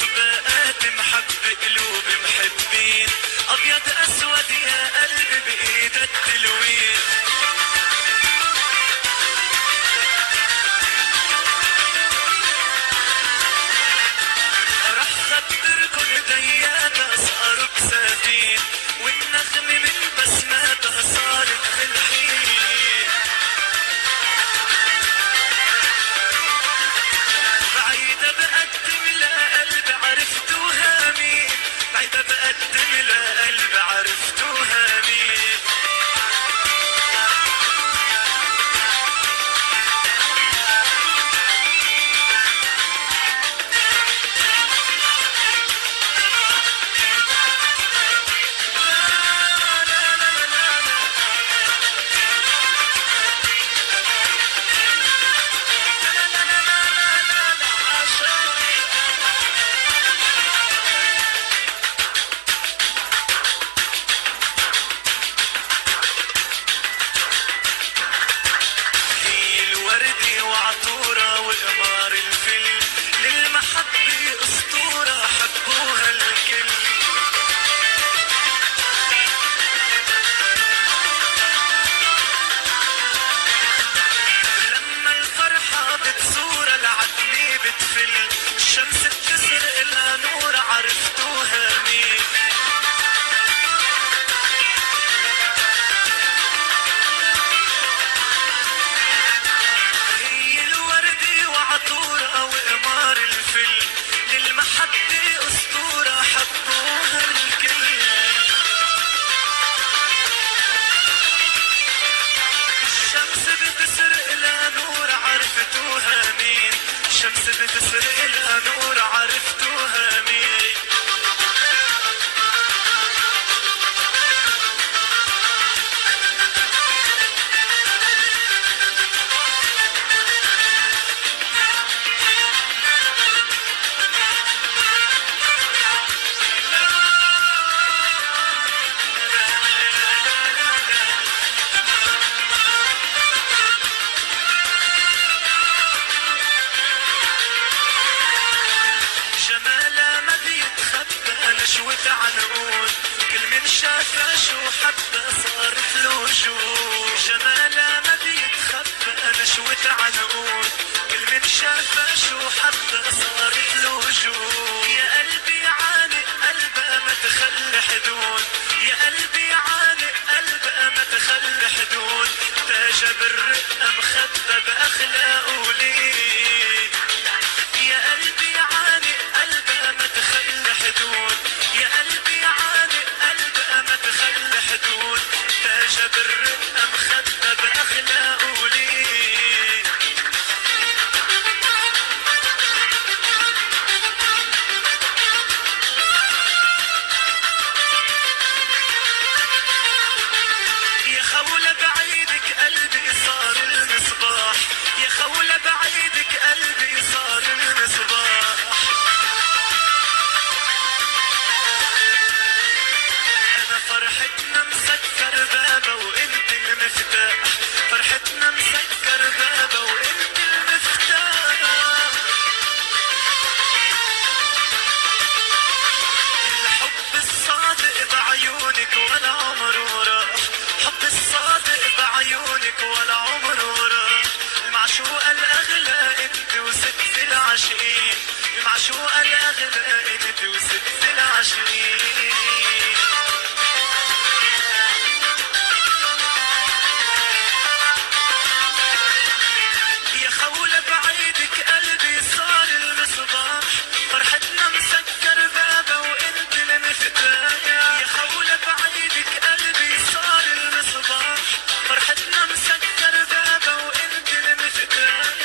سباقات محب قلوب محبين، ابيض اسود يا قلبي بايد التلوين. رح خبركن دياتها صاروا بساتين، والنغمة من بسماتها صارت بالحين. بعيدة بقدم لقلبي عرفتوها مين، بعيدة بقدم لقلبي عرفتوها مين. وعطورة وقمار الفل، للمحبة أسطورة حبوها الكل. لما الفرحة بتصور العتمة بتفل، الشمس بتسرق لها نور عرفتوها مين. عطورة وقمار الفل، للمحبة أسطورة حبوها الكل. الشمس بتسرق لها نور عرفتوها مين، الشمس بتسرق لها نور عرفتوها مين. جمالها ما بيتخبى نشوة عنقود، كل من شافها شو حبة صارت له وجود. جمالها ما بيتخبى نشوة عنقود، كل من شافها شو حبة صارت له وجود. يا قلبي عانق قلبها ما تخلي حدود، يا قلبي عانق قلبها ما تخلي حدود. تاجها بالرقة مخبى بأخلاقه ليه، يا قلبي عانق قلبها ما تخلي حدود، يا قلبي عانق قلبها ما تخلي حدود. تاجها بالرقة مخبى بأخلاقه ليه. يا خولة بعيدك قلبي صار المصباح، يا خولة بعيدك قلبي صار المصباح. أنا فرحتنا مسكر بابا وإنت المفتاح، فرحتنا مسكر بابا وإنت المفتاح. الحب الصادق بعيونك ولا عمره راح، حب الصادق بعيونك ولا عمره راح. المعشوقة الأغلى انت وست العاشقين، المعشوقة الأغلى انت وست العاشقين. يا خولة بعيدك قلبي صار المصباح، فرحتنا مسكر بابا وانت المفتاح. يا خولة بعيدك قلبي صار المصباح، فرحتنا مسكر بابا وانت المفتاح.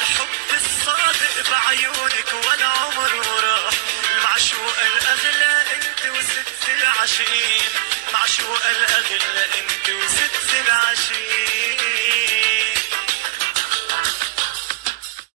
الحب الصادق بعيونك ولا عمره راح، المعشوقة الأغلى انت وست العاشقين، معشوقة الأغلى انت وست العاشقين.